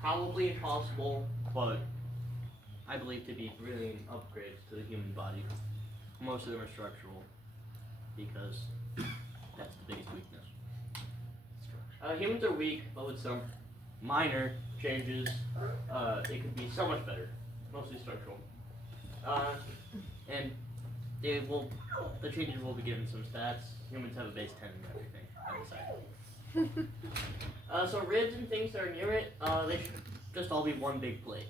probably impossible, but I believe to be brilliant upgrades to the human body. Most of them are structural, because that's the biggest weakness. Humans are weak, but with some minor changes, it could be so much better. Mostly structural. And the changes will be given some stats. Humans have a base 10 and everything. So ribs and things that are near it, they should just all be one big plate.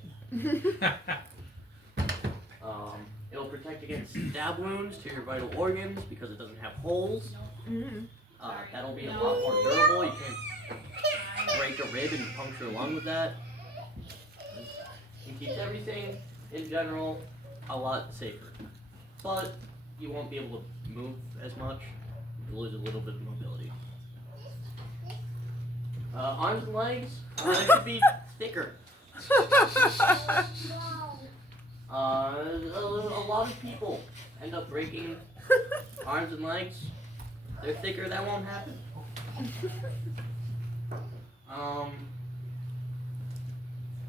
It'll protect against stab wounds to your vital organs because it doesn't have holes. That'll be a lot more durable. You can't break a rib and puncture a lung with that. It keeps everything, in general, a lot safer. But you won't be able to move as much. You'll lose a little bit of mobility. Arms and legs, they should be thicker. A lot of people end up breaking arms and legs. They're thicker, that won't happen.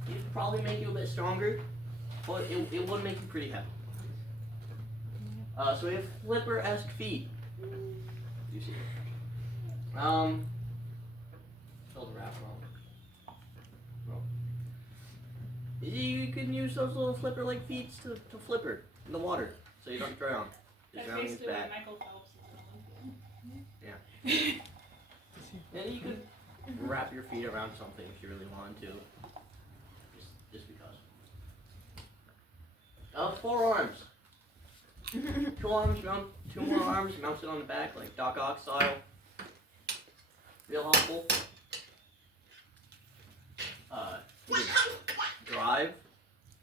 It'd probably make you a bit stronger, but it would make you pretty heavy. So we have flipper-esque feet. You see it. Build a wrap around. Well, you can use those little flipper-like feet to flipper in the water, so you don't drown. That's Drowning is basically bad. what Michael Phelps is. Yeah. And you could wrap your feet around something if you really wanted to. Just because. Forearms. Two more arms mounted on the back like Doc Ock style. Real helpful. You can drive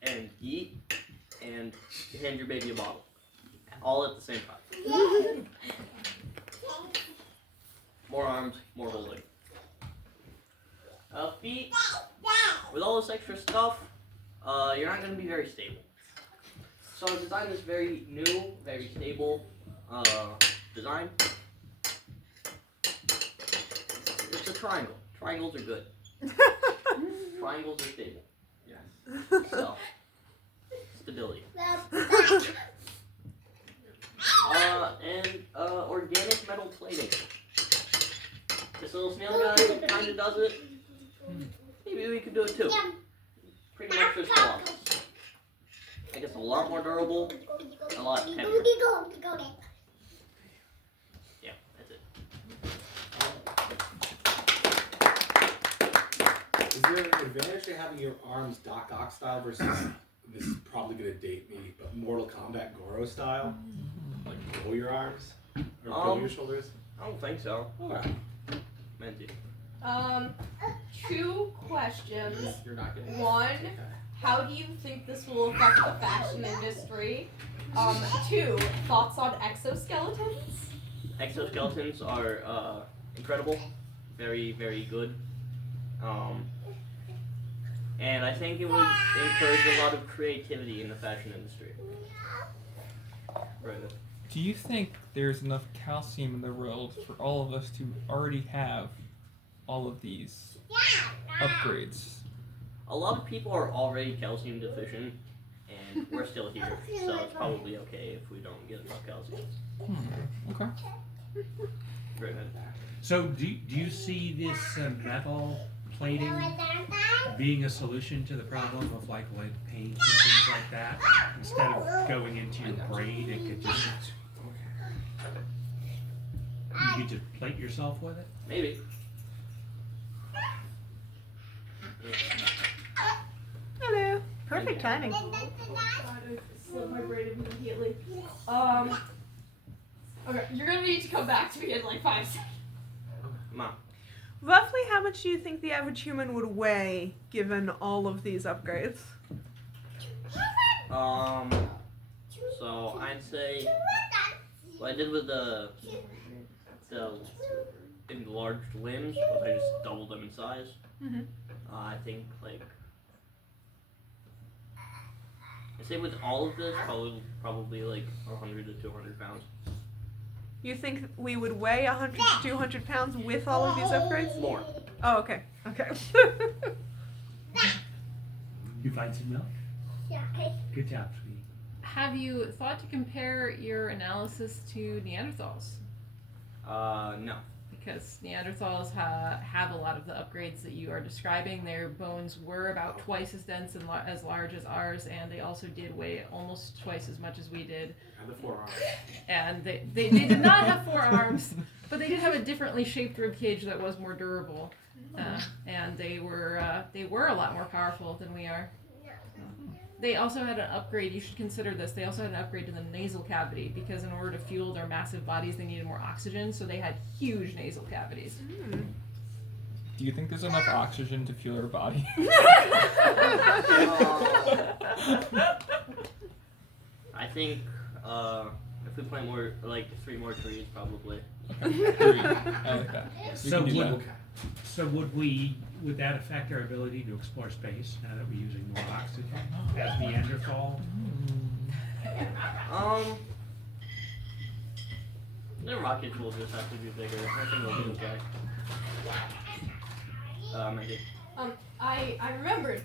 and eat and hand your baby a bottle. All at the same time. More arms, more holding. Feet, with all this extra stuff, you're not going to be very stable. So the design is very new, very stable design. It's a triangle. Triangles are good. Triangles are stable. Yes. So, stability. And organic metal plating. This little snail guy kind of does it. Maybe we could do it too. Pretty much just flawless. I guess a lot more durable, a lot heavier. Yeah, that's it. Is there an advantage to having your arms Doc Ock style versus, this is probably going to date me, but Mortal Kombat Goro style? Like roll your arms? Or roll your shoulders? I don't think so. Okay. Meant to. Two questions. You're not getting it. One, Okay. how do you think this will affect the fashion industry? Two, thoughts on exoskeletons? Exoskeletons are incredible, very, very good. And I think it would encourage a lot of creativity in the fashion industry. Right. Do you think there's enough calcium in the world for all of us to already have all of these upgrades? A lot of people are already calcium deficient, and we're still here, so it's probably okay if we don't get enough calcium. Okay. Right. So do you see this metal plating being a solution to the problem of like lead paint and things like that? Instead of going into your brain, it could just you could just plate yourself with it? Maybe. Hello. Perfect timing. I slipped my brain immediately. Okay, you're gonna need to come back to me in like 5 seconds. Mom. Roughly how much do you think the average human would weigh given all of these upgrades? So I'd say what I did with the enlarged limbs was I just doubled them in size. Mm-hmm. I think like I say with all of this probably like 100 to 200 pounds. You think we would weigh 100 to 200 pounds with all of these upgrades? More. Oh, okay. Okay. You find some milk? Good job, sweetie. Have you thought to compare your analysis to Neanderthals? No. Because Neanderthals have a lot of the upgrades that you are describing. Their bones were about twice as dense and as large as ours, and they also did weigh almost twice as much as we did. And the forearms. And they did not have forearms, but they did have a differently shaped rib cage that was more durable. And they were a lot more powerful than we are. They also had an upgrade, you should consider this, they also had an upgrade to the nasal cavity because in order to fuel their massive bodies they needed more oxygen, so they had huge nasal cavities. Do you think there's enough oxygen to fuel our body? I think if we plant more, like 3 more trees, probably. Okay. 3. I like that. We So can do would, that. so would that affect our ability to explore space now that we're using more oxygen as Neanderthal? The rockets will just have to be bigger. I think they'll be okay. Maybe. I remembered.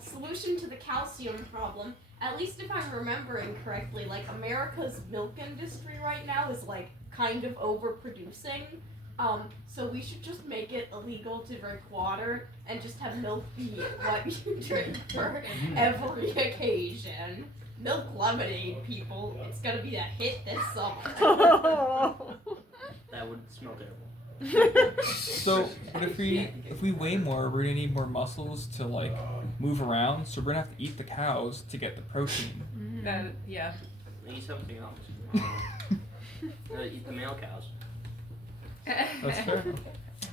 Solution to the calcium problem. At least if I'm remembering correctly, like America's milk industry right now is like kind of overproducing. So we should just make it illegal to drink water and just have milk be what you drink for every occasion. Milk lemonade, people. It's gonna be a hit this summer. That would smell terrible. So, but if we weigh more, we're gonna need more muscles to like move around. So we're gonna have to eat the cows to get the protein. Yeah. Eat something else. Eat the male cows. That's fair.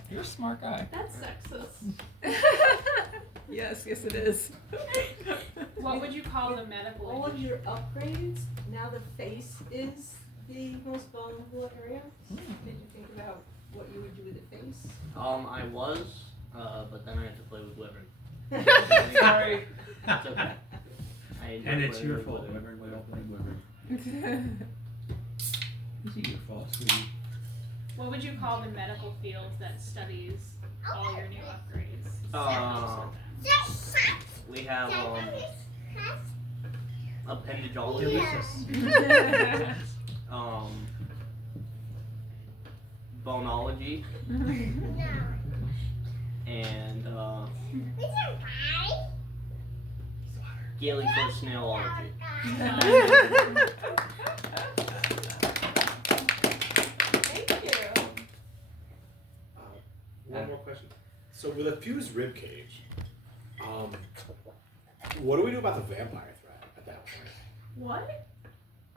You're a smart guy. That's sexist. Yes, it is. What would you call the medical? All of your upgrades, now the face is the most vulnerable area. Did you think about what you would do with the face? I was, but then I had to play with liver. Sorry. It's okay. I enjoy And it's playing your with fault, liver. Wyvern. It's your fault, sweetie. What would you call the medical field that studies all your new upgrades? We have appendageology, Delicious. boneology, and Gaelic snailology. Thank you. One more question. So with a fused rib cage, what do we do about the vampire threat at that point? What?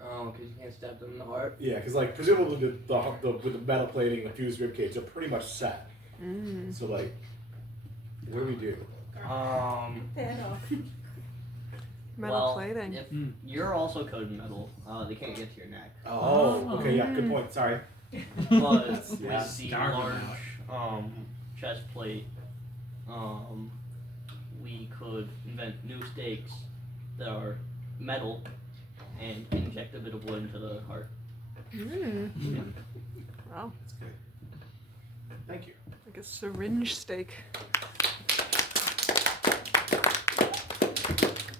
Oh, because you can't stab them in the heart. Yeah, because like presumably with the metal plating and the fused rib cage, they're pretty much set. So like, what do we do? Metal well, plating. If you're also coated in metal, they can't get to your neck. Oh, okay, yeah, good point. Sorry. But Yeah. with the Starve them large chest plate, we could invent new stakes that are metal and inject a bit of wood into the heart. Wow, That's good. Thank you. like a syringe steak.